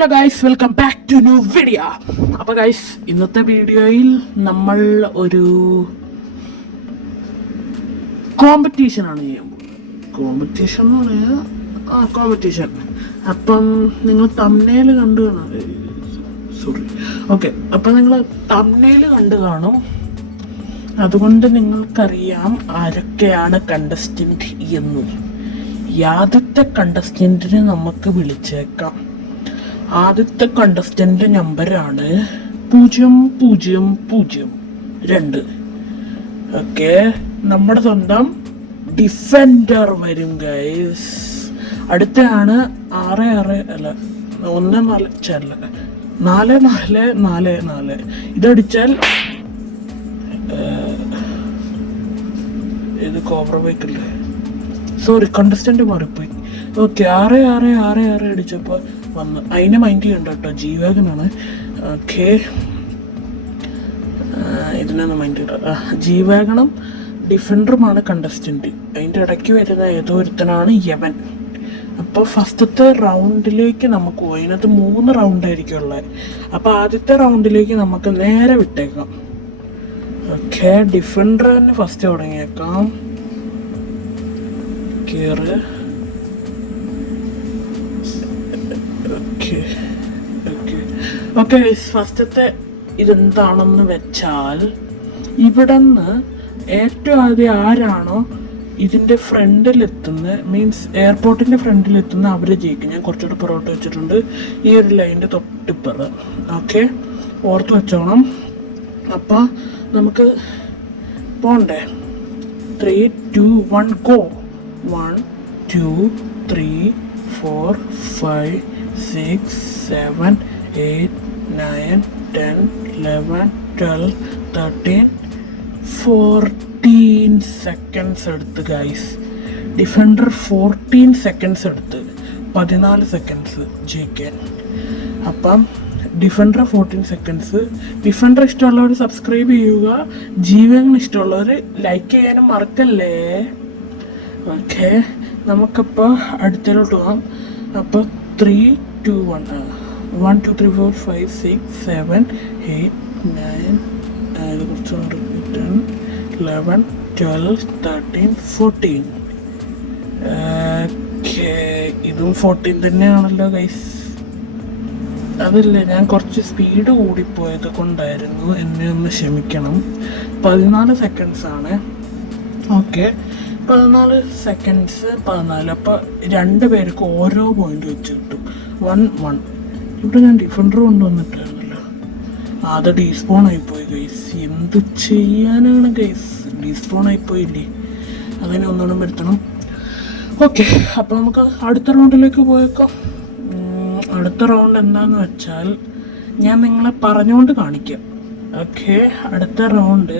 Hello guys, welcome back to new video. അപ്പോൾ guys, ഇന്നത്തെ വീഡിയോയിൽ നമ്മൾ ഒരു കോമ്പറ്റീഷനാണ് ചെയ്യാൻ പോകുന്നത്. കോമ്പറ്റീഷൻ എന്ന് പറയാ കോമ്പറ്റീഷൻ. അപ്പം നിങ്ങൾ തംബ്നെയിൽ കണ്ടു കാണും. അപ്പം നിങ്ങൾ തംബ്നെയിൽ കണ്ടു കാണും. അതുകൊണ്ട് നിങ്ങൾക്കറിയാം ആരൊക്കെയാണ് കണ്ടസ്റ്റന്റ് എന്ന്. ആദ്യത്തെ കണ്ടസ്റ്റന്റിനെ നമുക്ക് വിളിച്ചേക്കാം. ആദ്യത്തെ കണ്ടസ്റ്റന്റ് നമ്പറാണ് 0002. ഓക്കെ, നമ്മുടെ സ്വന്തം ഡിഫൻഡർ വരും ഗൈസ്. അടുത്താണ് 4444. ഇതടിച്ചാൽ ഇത് കോബ്ര ബൈക്കല്ലേ, സോറി കണ്ടസ്റ്റന്റ് മാറിപ്പോയി. ഓക്കെ, 6666 അടിച്ചപ്പോൾ വന്ന് അതിനെ മൈൻഡ് ചെയ്യണ്ട കേട്ടോ. ജീവാഗനാണ്. ഓക്കെ, ഇതിനൊന്നും മൈൻഡ് ചെയ്യണ്ട. ജീവാഗണും ഡിഫൻഡറുമാണ് കണ്ടസ്റ്റന്റ്. അതിൻ്റെ ഇടയ്ക്ക് വരുന്ന ഏതോ ഒരുത്തനാണ് യവൻ. അപ്പോൾ ഫസ്റ്റത്തെ റൗണ്ടിലേക്ക് നമുക്ക് പോയി. അതിനകത്ത് 3 റൗണ്ടായിരിക്കും ഉള്ളത്. അപ്പോൾ ആദ്യത്തെ റൗണ്ടിലേക്ക് നമുക്ക് നേരെ വിട്ടേക്കാം. ഓക്കെ, ഡിഫൻഡർ തന്നെ ഫസ്റ്റ് തുടങ്ങിയേക്കാം. കയറ്. ഓക്കെ, ഫസ്റ്റത്തെ ഇതെന്താണെന്ന് വെച്ചാൽ, ഇവിടെ നിന്ന് ഏറ്റവും ആദ്യം ആരാണോ ഇതിൻ്റെ ഫ്രണ്ടിലെത്തുന്നത്, മീൻസ് എയർപോർട്ടിൻ്റെ ഫ്രണ്ടിലെത്തുന്ന അവർ ജയിക്കും. ഞാൻ കുറച്ചുകൂടെ പുറകോട്ട് വെച്ചിട്ടുണ്ട്, ഈ ഒരു ലൈനിൻ്റെ തൊട്ടിപ്പുറം. ഓക്കെ, ഓർത്ത് വെച്ചോണം. അപ്പോൾ നമുക്ക് പോണ്ടേ. 3, 2, 1 ഗോ. 1 2 3 4 5 6 7 8 9 10 11 12 13 14 സെക്കൻഡ്സ് എടുത്ത് ഗൈസ്. ഡിഫൻഡർ 14 സെക്കൻഡ്സ് എടുത്ത് 14 സെക്കൻഡ്സ് ജയിക്കാൻ. അപ്പം ഡിഫൻഡർ 14 സെക്കൻഡ്സ്. ഡിഫൻഡർ ഇഷ്ടമുള്ളവർ സബ്സ്ക്രൈബ് ചെയ്യുക. ജീവൻ ഇഷ്ടമുള്ളവർ ലൈക്ക് ചെയ്യാനും മറക്കല്ലേ. ഓക്കെ, നമുക്കപ്പോൾ അടുത്തതിലോട്ട് പോകാം. അപ്പോൾ 3 2 1 1 2 3 4 5 6 7 8 9 10 11 12 13 14. ഓക്കെ, ഇതും 14 തന്നെയാണല്ലോ ഗൈസ്. അതല്ലേ, ഞാൻ കുറച്ച് സ്പീഡ് കൂടിപ്പോയത് കൊണ്ടായിരുന്നു, എന്നെ ഒന്ന് ക്ഷമിക്കണം. 14 സെക്കൻഡ്സ് ആണ്. Okay, 14 seconds 14. അപ്പോൾ 2 പേർക്ക് ഓരോ പോയിന്റ് വെച്ച് കിട്ടും. 1 1. ഇവിടെ ഞാൻ ഡിഫൻഡർ കൊണ്ടുവന്നിട്ടായിരുന്നല്ലോ. അത് ഡീസ്പോൺ ആയിപ്പോയി ഗൈസ്. എന്ത് ചെയ്യാനാണ് ഗൈസ്, ഡീസ്പോൺ ആയിപ്പോയില്ലേ. അതിനെ ഒന്നുകൂടെ വരുത്തണം. ഓക്കെ, അപ്പോൾ നമുക്ക് അടുത്ത റൗണ്ടിലേക്ക് പോയേക്കാം. അടുത്ത റൗണ്ട് എന്താന്ന് വെച്ചാൽ ഞാൻ നിങ്ങളെ പറഞ്ഞുകൊണ്ട് കാണിക്കാം. ഓക്കെ, അടുത്ത റൗണ്ട്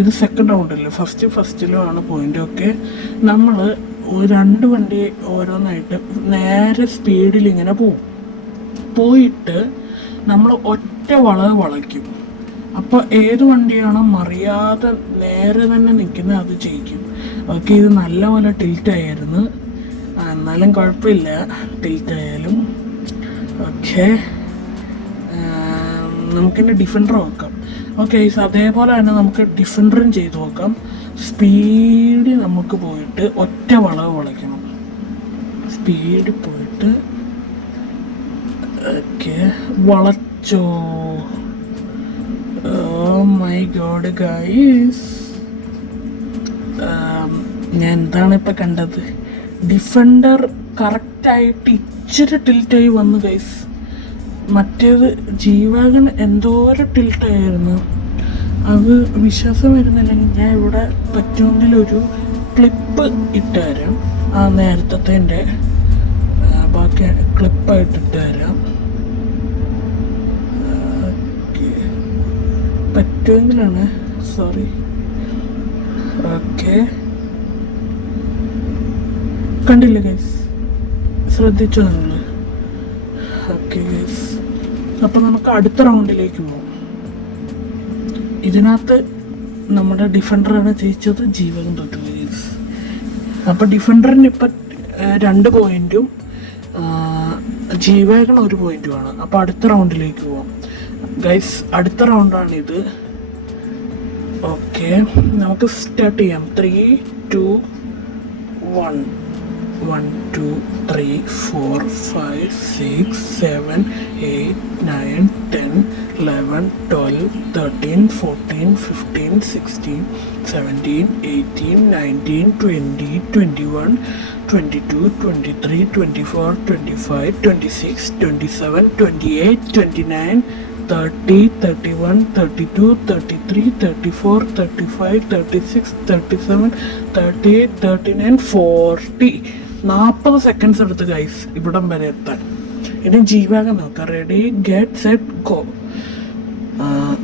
ഇത് സെക്കൻഡ് റൗണ്ടല്ലേ. ഫസ്റ്റിലും ആണ് പോയിന്റ്. ഓക്കെ, നമ്മൾ 2 വണ്ടി ഓരോന്നായിട്ട് നേരെ സ്പീഡിൽ ഇങ്ങനെ പോയിട്ട് നമ്മൾ ഒറ്റ വളവ് വളയ്ക്കും. അപ്പോൾ ഏത് വണ്ടിയാണോ മറിയാതെ നേരെ തന്നെ നിൽക്കുന്നത് അത് ജയിക്കും. ഓക്കെ, ഇത് നല്ലപോലെ ടിൽറ്റ് ആയിരുന്നു, എന്നാലും കുഴപ്പമില്ല ടിൽറ്റ് ആയാലും. ഓക്കെ, നമുക്കിൻ്റെ ഡിഫൻഡർ നോക്കാം. ഓക്കെ, അതേപോലെ തന്നെ നമുക്ക് ഡിഫൻഡറും ചെയ്ത് നോക്കാം. സ്പീഡ് നമുക്ക് പോയിട്ട് ഒറ്റ വളവ് വളയ്ക്കണം. സ്പീഡ് പോയിട്ട് ഓക്കെ വളച്ചോ. ഓ മൈ ഗോഡ് ഗൈസ്, ഞാൻ എന്താണ് ഇപ്പം കണ്ടത്. ഡിഫൻഡർ കറക്റ്റായിട്ട് ഇച്ചിരി ടിൽറ്റായി വന്നു ഗൈസ്. മറ്റേത് ജീവാഗൻ എന്തോരം ടിൽട്ടായിരുന്നു, അത് വിശ്വാസം വരുന്നില്ലെങ്കിൽ ഞാൻ ഇവിടെ പറ്റുമെങ്കിൽ ഒരു ക്ലിപ്പ് ഇട്ടുതരാം. ആ നേരത്തെ ബാക്കി ക്ലിപ്പായിട്ട് ഇട്ടുതരാം. പറ്റുമെങ്കിലാണ്, സോറി. ഓക്കെ, കണ്ടില്ല ഗൈസ്, ശ്രദ്ധിച്ചോ നിങ്ങൾ? ഓക്കെ ഗൈസ്, അപ്പം നമുക്ക് അടുത്ത റൗണ്ടിലേക്ക് പോകും. ഇതിനകത്ത് നമ്മുടെ ഡിഫൻഡറാണ് ജയിച്ചത്, ജീവകം തോറ്റു ഗൈസ്. അപ്പോൾ ഡിഫൻഡറിന് ഇപ്പം 2 പോയിന്റും ജീവേഗൺ 1 പോയിന്റുമാണ്. അപ്പോൾ അടുത്ത റൗണ്ടിലേക്ക് പോവാം ഗൈസ്. അടുത്ത റൗണ്ടാണിത്. ഓക്കെ, നമുക്ക് സ്റ്റാർട്ട് ചെയ്യാം. 3, 2, 1. 1, 2, 3, 4, 5, 6, 7, 8, 9, 10, 11, 12, 13, 14, 15, 16, 17, 18, 19, 20, 21, 22, 23, 24, 25, 26, 27, 28, 29, 30, 31, 32, 33, 34, 35, 36, 37, 38, 39, 40. 40 സെക്കൻഡ്സ് എടുത്ത് ഗൈസ് ഇവിടം വരെ എത്താൻ. ഇനി ജീവാഗൻ നോക്കാം. Ready, get, set, go.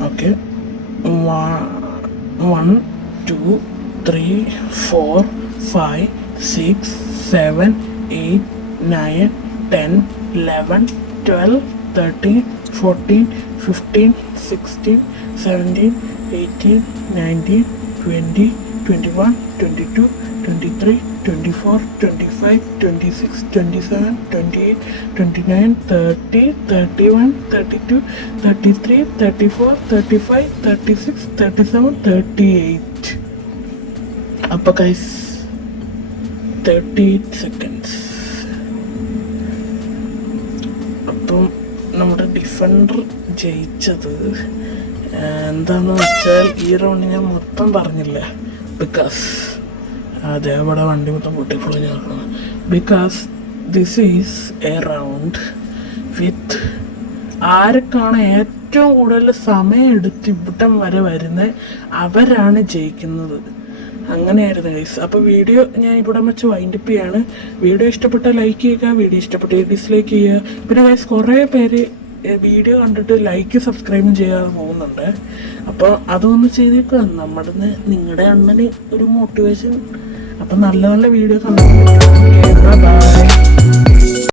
Okay, 1, 2, 3, 4, 5, 6, 7, 8, 9, 10, 11, 12, 13, 14, 15, 16, 17, 18, 19, 20, 21, 22, 23, 24, 25, 26, 27, 28, 29, 30, 31, 32, 33, 34, 35, 36, 37, 38. അപ്പോൾ ഗൈസ് 38 സെക്കൻഡ്സ്. അപ്പം നമ്മുടെ ഡിഫൻഡർ ജയിച്ചത് എന്താണെന്ന് വെച്ചാൽ ഈ റൗണ്ട് ഞാൻ മൊത്തം പറഞ്ഞില്ല. ബിക്കോസ് അതേപോലെ വണ്ടി മൊത്തം പൊട്ടിഫുള്ള് ചേർക്കണം. Because this is a round with ആർക്കാണ് ഏറ്റവും കൂടുതൽ സമയം എടുത്ത് ഇവിടം വരെ വരുന്നത് അവരാണ് ജയിക്കുന്നത്. അങ്ങനെയായിരുന്നു ഗൈസ്. അപ്പോൾ വീഡിയോ ഞാൻ ഇവിടെ വെച്ച് വൈൻഡപ്പ് ചെയ്യാണ്. വീഡിയോ ഇഷ്ടപ്പെട്ടാൽ ലൈക്ക് ചെയ്യുക, വീഡിയോ ഇഷ്ടപ്പെട്ട് ഡിസ്ലൈക്ക് ചെയ്യുക. പിന്നെ ഗൈസ് കുറേ പേര് വീഡിയോ കണ്ടിട്ട് ലൈക്ക് സബ്സ്ക്രൈബും ചെയ്യാതെ പോകുന്നുണ്ട്. അപ്പോൾ അതൊന്ന് ചെയ്തേക്കുക. നമ്മുടെ നിങ്ങളുടെ അണ്ണന് ഒരു മോട്ടിവേഷൻ. അപ്പം നല്ല നല്ല വീഡിയോ കണ്ടു. ബൈ.